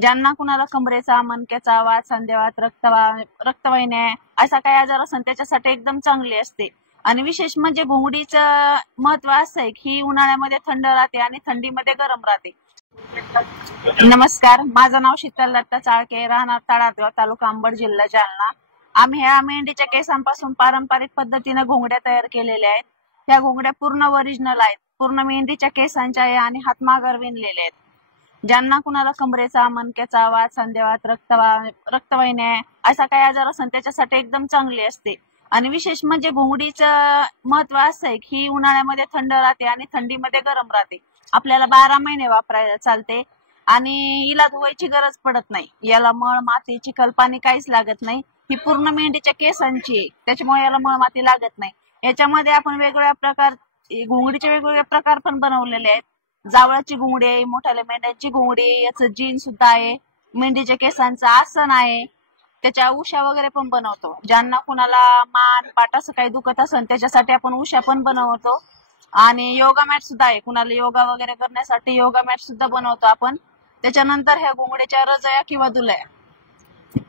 ज्यांना कुणाला कमरेचा, मणक्याचा वात, संधिवात, रक्तवाहिन्या असा काही आजार असेल त्याच्यासाठी एकदम चांगली असते. आणि विशेष म्हणजे घोंगडीचं महत्व असं आहे की उन्हाळ्यामध्ये थंड राहते आणि थंडीमध्ये गरम राहते. नमस्कार, माझं नाव शीतल दत्ता चाळके, राहणार तळागाव, तालुका अंबड, जिल्हा जालना. आम्ही ह्या मेंढीच्या केसांपासून पारंपरिक पद्धतीने घोंगड्या तयार केलेल्या आहेत. ह्या घोंगड्या पूर्ण ओरिजिनल आहेत, पूर्ण मेंढीच्या केसांच्या आहे आणि हातमागावर विणलेल्या आहेत. ज्यांना कुणाला कमरेचा, मणक्याचा वात, संधिवात, रक्तवाहिन्या असा काही आजार असेल त्याच्यासाठी एकदम चांगली असते. आणि विशेष म्हणजे घोंगडीचं महत्व असं आहे की उन्हाळ्यामध्ये थंड राहते आणि थंडीमध्ये गरम राहते. आपल्याला 12 महिने वापरायला चालते आणि हिला धुवायची गरज पडत नाही. याला मळ, माती, चिखल, पाणी काहीच लागत नाही. ही पूर्ण मेंढीच्या केसांची आहे, त्याच्यामुळे याला मळ, माती लागत नाही. याच्यामध्ये आपण वेगवेगळ्या प्रकार घोंगडीचे वेगवेगळे प्रकार पण बनवलेले आहेत. जावळाची घोंगडी आहे, मोठ्याल्या मेंढ्यांची घोंगडी आहे, याचं जीन सुद्धा आहे, मेंढीच्या केसांचं आसन आहे, त्याच्या उशा वगैरे पण बनवतो. ज्यांना कुणाला मान, पाठ असं काही दुखत असेल त्याच्यासाठी आपण उशा पण बनवतो. आणि योगा मॅट सुद्धा आहे, कुणाला योगा वगैरे करण्यासाठी योगा मॅट सुद्धा बनवतो आपण. त्याच्यानंतर ह्या घोंगडीच्या रजया किंवा दुलया,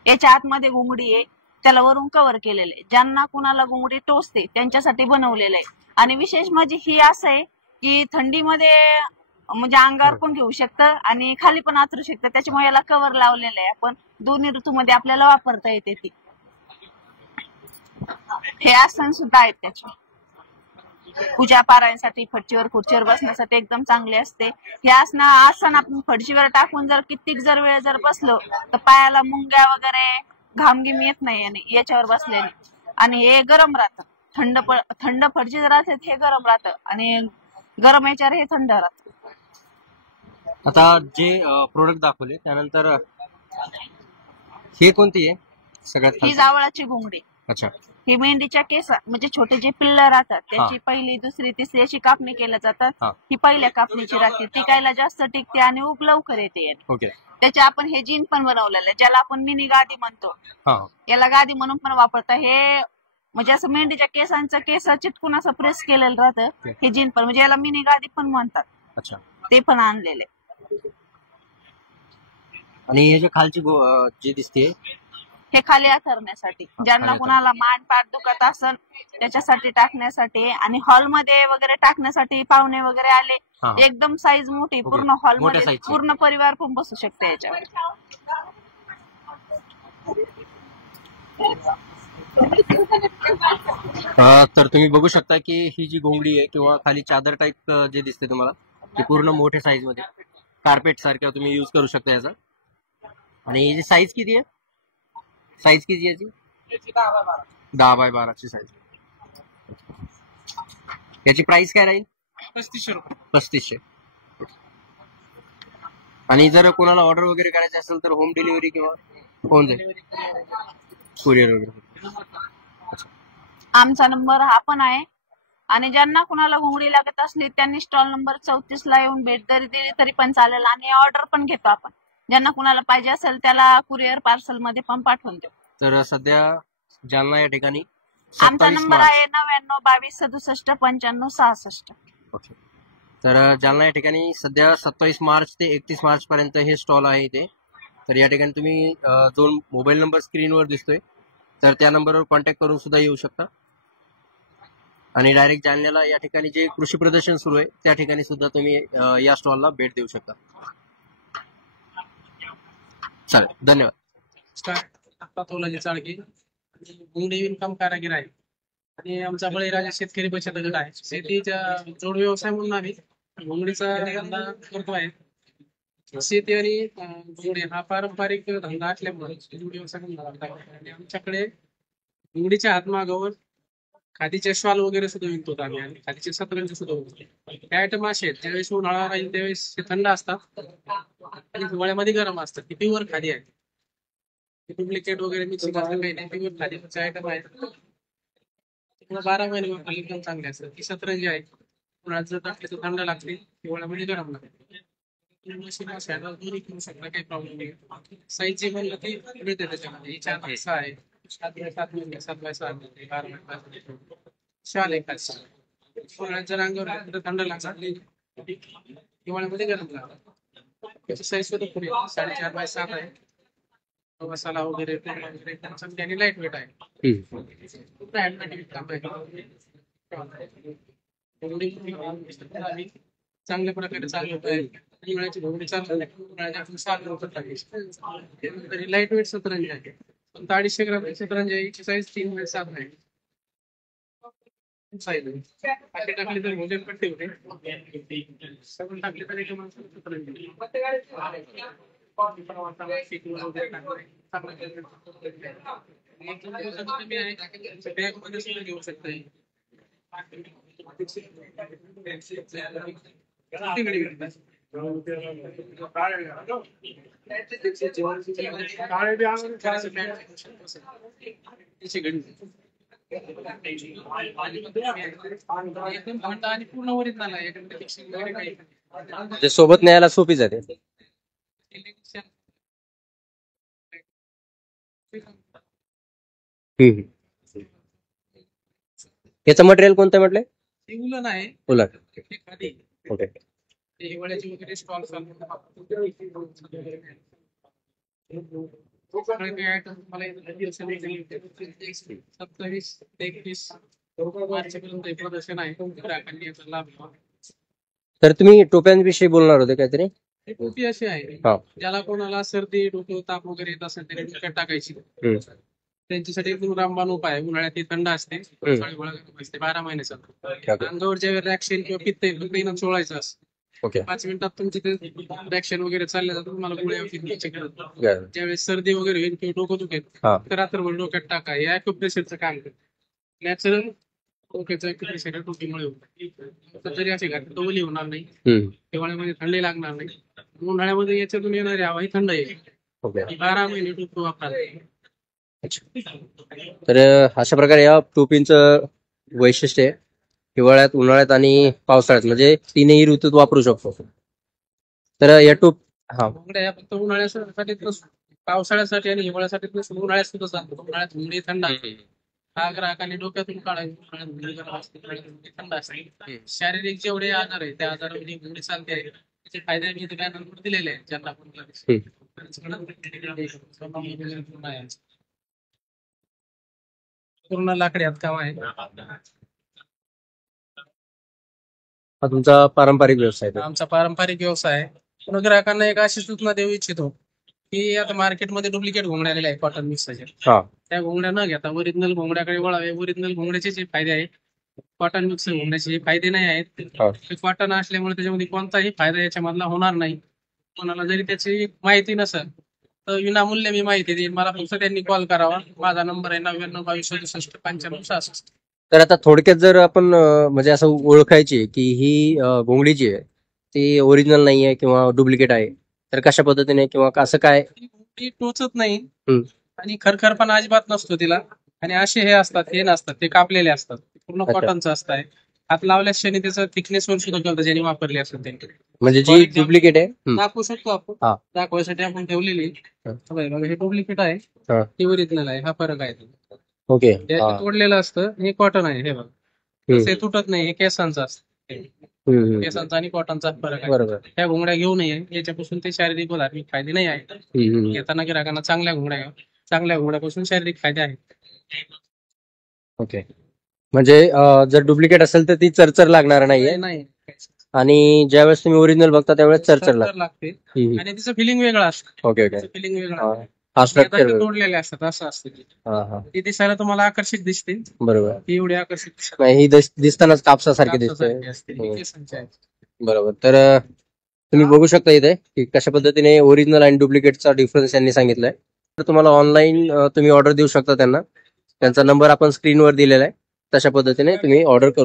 याच्या आतमध्ये घोंगडी आहे, त्याला वरून कव्हर केलेलं आहे. ज्यांना कुणाला घोंगडी टोचते त्यांच्यासाठी बनवलेलं आहे. आणि विशेष म्हणजे ही असं आहे की थंडीमध्ये म्हणजे अंगावर पण घेऊ शकतं आणि खाली पण आतरू शकतं, त्याच्यामुळे याला कव्हर लावलेलं आहे. आपण दोन्ही ऋतूमध्ये आपल्याला वापरता येते ती. हे आसन सुद्धा आहेत त्याचे, पूजा पारायणसाठी, फडशीवर खुर्चीवर बसण्यासाठी एकदम चांगले असते. हे आसन आपण फडशीवर टाकून जर कित्येक वेळ जर बसलो तर पायाला मुंग्या वगैरे, घामघीम येत नाही आणि याच्यावर बसल्याने. आणि हे गरम राहतं, थंड फडशी जर असेल हे गरम राहतं आणि गरम याच्यावर हे थंड राहतं. आता जे प्रोडक्ट दाखवले त्यानंतर ही कोणती आहे सगळ्यात? ही जावळाची घोंगडी. अच्छा. ही मेंढीच्या केस म्हणजे छोटे जे पिल्ल राहतात त्याची पहिली, दुसरी, तिसरी अशी कापणी केल्या जातात. ही पहिल्या कापणीची राहते, टिकायला जास्त टिकते आणि उब लवकर येते. त्याचे आपण हे जीन पण बनवलेलं आहे, ज्याला आपण मिनी गादी म्हणतो. याला गादी म्हणून पण वापरतात. हे म्हणजे असं मेंढीच्या केस चिटकून असं प्रेस केलेलं राहतं. हे जीन पण म्हणजे याला मिनी गादी पण म्हणतात. अच्छा. ते पण आणलेले. आणि हे जे खालची जी दिसते हे खाली आथरण्यासाठी, ज्यांना कुणाला मान, पाठ दुखत असेल त्याच्यासाठी टाकण्यासाठी. आणि हॉलमध्ये वगैरे टाकण्यासाठी, पाहुणे वगैरे आले, एकदम साईज मोठी, पूर्ण हॉलमध्ये पूर्ण परिवार पण बसू शकते याच्यावर. तर तुम्ही बघू शकता की ही जी घोंगडी आहे किंवा खाली चादर टाईप जे दिसते तुम्हाला, ती पूर्ण मोठ्या साईज मध्ये कार्पेट सारखं तुम्ही युज करू शकता याचा. आणि याची साईज किती आहे? साईज किती याची? 10x12 ची साईज. याची प्राइस काय राहील? 3500 रुपये. 3500. आणि जर कोणाला ऑर्डर वगैरे करायची असेल तर होम डिलिव्हरी किंवा होऊन जाईल, कुरिअर वगैरे? आमचा नंबर हा पण आहे. आणि ज्यांना कुणाला घोंगडी लागत असली त्यांनी स्टॉल नंबर 34 ला येऊन भेट जरी दिली तरी पण चालेल. आणि ऑर्डर पण घेतो आपण, ज्यांना कुणाला पाहिजे असेल त्याला कुरिअर पार्सल मध्ये पण पाठवून देऊ. तर सध्या जालना या ठिकाणी आमचा नंबर आहे 99 22 67 95 66. ओके. तर जालना या ठिकाणी सध्या 27 मार्च ते 31 मार्च पर्यंत हे स्टॉल आहे इथे. तर या ठिकाणी तुम्ही जो मोबाईल नंबर स्क्रीनवर दिसतोय तर त्या नंबरवर कॉन्टॅक्ट करून सुद्धा येऊ शकता. आणि डायरेक्ट जालन्याला या ठिकाणी जे कृषी प्रदर्शन सुरू आहे त्या ठिकाणी सुद्धा तुम्ही या स्टॉलला भेट देऊ शकता. चालेल, धन्यवाद. तोलाजी चाळके, घोंगडी विणकाम कारागीर आहे आणि आमचा बळीराजा शेतकरी बचत गट आहे. शेतीच्या जोड व्यवसाय म्हणून आम्ही घोंगडीचा धंदा करतो आहे. शेती आणि घोंगडी हा पारंपरिक धंदा असल्यामुळे जोड व्यवसाय आणि आमच्याकडे घोंगडीच्या हातमागावर खादीचे शॉल वगैरे सुद्धा विकतो आम्ही आणि खादीचे सतरंजी सुद्धा विकतो. हे आयटम असे आहेत ज्यावेळेस उन्हाळा राहील त्यावेळेस ते थंड असतात आणि हिवाळ्यामध्ये गरम असतात. ती प्युअर खादी आहे, डुप्लिकेट वगैरे मिक्सिंग असं काही नाही. प्युअर खादीचे आयटम आहेत. 12 महिने वापरले एकदम चांगले असतात. ती सतरंजी आहे, उन्हाळ्यात जर टाकले तर थंड लागते, हिवाळ्यामध्ये गरम लागते. मशीन दोन्ही करू शकता, काही प्रॉब्लेम नाही. साईज जे म्हणलं ते मिळते त्याच्यामध्ये. 4x6 आहे, 7x7, 7x7, 12x12 शाल आहे खास. उन्हाळ्यात जर अंगावर तर थंड लागतात, हिवाळ्यामध्ये गरम लागतात. त्याची साईज सुद्धा पुढे 4.5x7 आहे. मसाला वगैरे पूर्ण वगैरे एकदम चांगली आणि लाईट वेट आहे. पूर्ण automatic काम आहे. आम्ही चांगल्या प्रकारे चालवतोय. उन्हाळ्याची घोंगडी चालवली. उन्हाळ्याच्या आपण 7 दिवसात टाकायची. तरी लाईट वेट सतरंजी आहे. फक्त 250 ग्राम सतरंजी आहे. याची साईज 3x7 आहे. साईज आहे. अशी टाकली तर वजन पण ठेवते. सगळं टाकली तर एका माणसाला सतरंजी. बॅगमध्ये सुद्धा घेऊ शकता. एकदम थंड आणि पूर्ण ओरिजिनल आहे. एकदम फिक्सिंग वगैरे काही नाही. ते सोबत न्यायला सोपी जाते. याचं मटेरियल कोणतं म्हटलंय? उलन आहे. उलट. खादी ओके. हिवाळ्याची वगैरे स्टॉल चालू सत्तावीस ते 31 मार्चपर्यंत हे प्रदर्शन आहे. ग्राहकांनी याचा लाभ घ्यावा. तर तुम्ही टोप्यांविषयी बोलणार होते काहीतरी? ही टोपी अशी आहे, हा. ज्याला कोणाला सर्दी, डोकं, ताप वगैरे येत असेल त्याने डोक्यात टाकायची. त्यांच्यासाठी एकदम रामबाण उपाय आहे. उन्हाळ्यात ती थंड असते, पावसाळ्यात गरम असते, 12 महिने चालतो. अंगावर ज्यावेळेस रॅक्शन किंवा पित्त येईल तिनं चोळायचं असतं. ओके. 5 मिनिटात तुमची ते रॅक्शन वगैरे चालले जातं. तुम्हाला गोळ्या औषध घ्यायची गरज नाही. ज्यावेळेस सर्दी वगैरे होईल किंवा डोकं दुखेल तर रात्रभर डोक्यात टाका. हे ॲक्युप्रेशरचं काम करतं. नॅचरल डोक्याचं ॲक्युप्रेशर टोपीमुळे होतं. जरी असे घातले तर ओली होणार नाही, हिवाळ्यामध्ये थंडी लागणार नाही. उन्हाळ्यामध्ये याच्यातून येणारी हवा ही थंड येईल. 12 महिने टोपी वापरायला. तर अशा प्रकारे या टोपींचं वैशिष्ट्य आहे. हिवाळ्यात, उन्हाळ्यात आणि पावसाळ्यात म्हणजे तीनही ऋतूत वापरू शकतो. तर या घोंगड्या फक्त उन्हाळ्यासाठी, पावसाळ्यासाठी आणि हिवाळ्यासाठी उन्हाळ्यात सुद्धा चालतो. उन्हाळ्यात घोंगडी थंड असते. हा ग्राहकांनी डोक्यातून काढायची. उन्हाळ्यात घोंगडी गरम असते, घोंगडी थंड असते. शारीरिक जेवढे आजार आहे त्या आजारामध्ये घोंगडी चालते आहे. त्याचे फायदे मी बॅनरवर दिलेले आहेत ज्यांना पूर्ण लाकडी हातकाम आहे. हा तुमचा पारंपरिक व्यवसाय आहे. आमचा पारंपरिक व्यवसाय आहे. पण ग्राहकांना एक अशी सूचना देऊ इच्छितो की आता मार्केटमध्ये डुप्लिकेट घोंगड्या आलेल्या आहेत कॉटन मिक्सच्या. त्या घोंगड्या न घेता ओरिजिनल घोंगड्याकडे वळावे. ओरिजिनल घोंगड्याचे जे फायदे आहेत कॉटन मिक्स घोंगड्याचे फायदे नाही आहेत. ते कॉटन असल्यामुळे त्याच्यामध्ये कोणताही फायदा याच्यामधला होणार नाही. कोणाला जरी त्याची माहिती नसेल तर विनामूल्य मी माहिती देईन. मला फक्त त्यांनी कॉल करावा. माझा नंबर आहे 99 22 67 95 66. तर आता थोडक्यात जर आपण म्हणजे असं ओळखायची की ही घोंगडी जी आहे ती ओरिजिनल नाही आहे किंवा डुप्लिकेट आहे, तर कशा पद्धतीने किंवा असं काय? ती टोचत नाही आणि खरखरपणा अजिबात नसतो तिला. आणि असे हे असतात, हे नसतात, ते कापलेले असतात. पूर्ण कॉटनचं असतं. हात लावल्यास क्षणी त्याचं थिकनेस वर सुद्धा कळतं ज्यांनी वापरले असेल त्यांनी. म्हणजे जी डुप्लिकेट आहे दाखवू शकतो आपण. दाखवायसाठी आपण ठेवलेली बघा. हे डुप्लिकेट आहे, हे ओरिजिनल आहे. हा फरक आहे. ओके. तोडलेलं असतं, हे कॉटन आहे. हे बघा, ते तुटत नाही. हे केसांचं असतं. केसांचा आणि कॉटनचा फरक आहे. बरोबर. त्या घोंगड्या घेऊ नये. याच्यापासून ते शारीरिक व धार्मिक फायदे नाही आहेत. घेताना गिराकांना चांगल्या घोंगड्या घ्या. चांगल्या घोंगड्यापासून शारीरिक फायदे आहेत. ओके. म्हणजे जर डुप्लिकेट असेल तर ती चरचर लागणार नाहीये. नाही. आणि ज्यावेळेस तुम्ही ओरिजिनल बघता त्यावेळेस चरचर लागते आणि तिचं फिलिंग वेगळं असतं. Okay okay. फिलिंग वेगळं. हा स्ट्रक्चर तोडलेले असतात, असं असतं. ती दिसायला तुम्हाला आकर्षित दिसते. बरोबर. ती एवढी आकर्षित नाही, ही दिसतानाच कापसासारखी दिसते. बरोबर. तर तुम्ही बघू शकता इथे की कशा पद्धतीने ओरिजिनल आणि डुप्लिकेटचा डिफरन्स यांनी सांगितलाय. तर तुम्हाला ऑनलाईन तुम्ही ऑर्डर देऊ शकता त्यांना. त्यांचा नंबर आपण स्क्रीनवर दिलेला आहे. तशा पद्धतीने तुम्ही ऑर्डर करू